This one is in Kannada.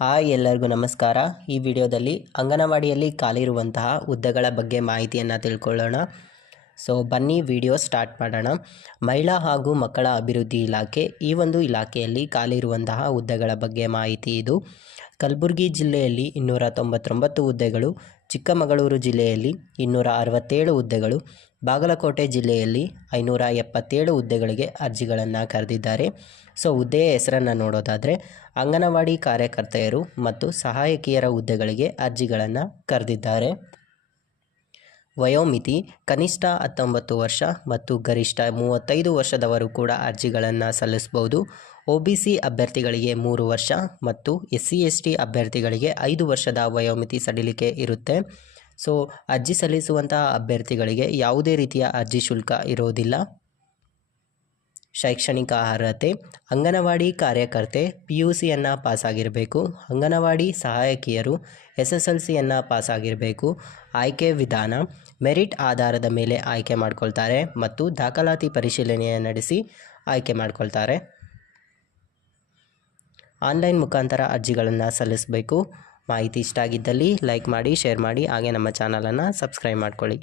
ಹಾಯ್ ಎಲ್ಲರಿಗೂ ನಮಸ್ಕಾರ. ಈ ವಿಡಿಯೋದಲ್ಲಿ ಅಂಗನವಾಡಿಯಲ್ಲಿ ಖಾಲಿರುವಂತಹ ಹುದ್ದೆಗಳ ಬಗ್ಗೆ ಮಾಹಿತಿಯನ್ನು ತಿಳ್ಕೊಳ್ಳೋಣ. ಸೊ ಬನ್ನಿ ವಿಡಿಯೋ ಸ್ಟಾರ್ಟ್ ಮಾಡೋಣ. ಮಹಿಳಾ ಹಾಗೂ ಮಕ್ಕಳ ಅಭಿವೃದ್ಧಿ ಇಲಾಖೆ ಈ ಒಂದು ಇಲಾಖೆಯಲ್ಲಿ ಖಾಲಿರುವಂತಹ ಹುದ್ದೆಗಳ ಬಗ್ಗೆ ಮಾಹಿತಿ ಇದು. ಕಲಬುರಗಿ ಜಿಲ್ಲೆಯಲ್ಲಿ ಇನ್ನೂರ ತೊಂಬತ್ತೊಂಬತ್ತು ಹುದ್ದೆಗಳು, ಚಿಕ್ಕಮಗಳೂರು ಜಿಲ್ಲೆಯಲ್ಲಿ ಇನ್ನೂರ ಅರವತ್ತೇಳು ಹುದ್ದೆಗಳು, ಬಾಗಲಕೋಟೆ ಜಿಲ್ಲೆಯಲ್ಲಿ ಐನೂರ ಎಪ್ಪತ್ತೇಳು ಹುದ್ದೆಗಳಿಗೆ ಅರ್ಜಿಗಳನ್ನು ಕರೆದಿದ್ದಾರೆ. ಸೊ ಹುದ್ದೆಯ ಹೆಸರನ್ನು ನೋಡೋದಾದರೆ ಅಂಗನವಾಡಿ ಕಾರ್ಯಕರ್ತೆಯರು ಮತ್ತು ಸಹಾಯಕಿಯರ ಹುದ್ದೆಗಳಿಗೆ ಅರ್ಜಿಗಳನ್ನು ಕರೆದಿದ್ದಾರೆ. ವಯೋಮಿತಿ, ಕನಿಷ್ಠ ಹತ್ತೊಂಬತ್ತು ವರ್ಷ ಮತ್ತು ಗರಿಷ್ಠ ಮೂವತ್ತೈದು ವರ್ಷದವರು ಕೂಡ ಅರ್ಜಿಗಳನ್ನು ಸಲ್ಲಿಸಬಹುದು ಒ ಅಭ್ಯರ್ಥಿಗಳಿಗೆ ಮೂರು ವರ್ಷ ಮತ್ತು ಎಸ್ ಸಿ ಎಸ್ ಟಿ ಅಭ್ಯರ್ಥಿಗಳಿಗೆ ಐದು ವರ್ಷದ ವಯೋಮಿತಿ ಸಡಿಲಿಕೆ ಇರುತ್ತೆ. ಸೊ, ಅರ್ಜಿ ಸಲ್ಲಿಸುವಂತಹ ಅಭ್ಯರ್ಥಿಗಳಿಗೆ ಯಾವುದೇ ರೀತಿಯ ಅರ್ಜಿ ಶುಲ್ಕ ಇರೋದಿಲ್ಲ. ಶೈಕ್ಷಣಿಕ ಅರ್ಹತೆ, ಅಂಗನವಾಡಿ ಕಾರ್ಯಕರ್ತೆ ಪಿ ಯು ಸಿಯನ್ನು ಪಾಸಾಗಿರಬೇಕು, ಅಂಗನವಾಡಿ ಸಹಾಯಕಿಯರು ಎಸ್ ಎಸ್ ಎಲ್ ಸಿಯನ್ನು ಪಾಸಾಗಿರಬೇಕು, ಆಯ್ಕೆ ವಿಧಾನ, ಮೆರಿಟ್ ಆಧಾರದ ಮೇಲೆ ಆಯ್ಕೆ ಮಾಡ್ಕೊಳ್ತಾರೆ ಮತ್ತು ದಾಖಲಾತಿ ಪರಿಶೀಲನೆಯನ್ನು ನಡೆಸಿ ಆಯ್ಕೆ ಮಾಡ್ಕೊಳ್ತಾರೆ. ಆನ್ಲೈನ್ ಮುಖಾಂತರ ಅರ್ಜಿಗಳನ್ನು ಸಲ್ಲಿಸಬೇಕು. ಮಾಹಿತಿ ಇಷ್ಟ ಆಗಿದ್ದಲ್ಲಿ ಲೈಕ್ ಮಾಡಿ, ಶೇರ್ ಮಾಡಿ, ಹಾಗೆ ನಮ್ಮ ಚಾನಲನ್ನು ಸಬ್ಸ್ಕ್ರೈಬ್ ಮಾಡ್ಕೊಳ್ಳಿ.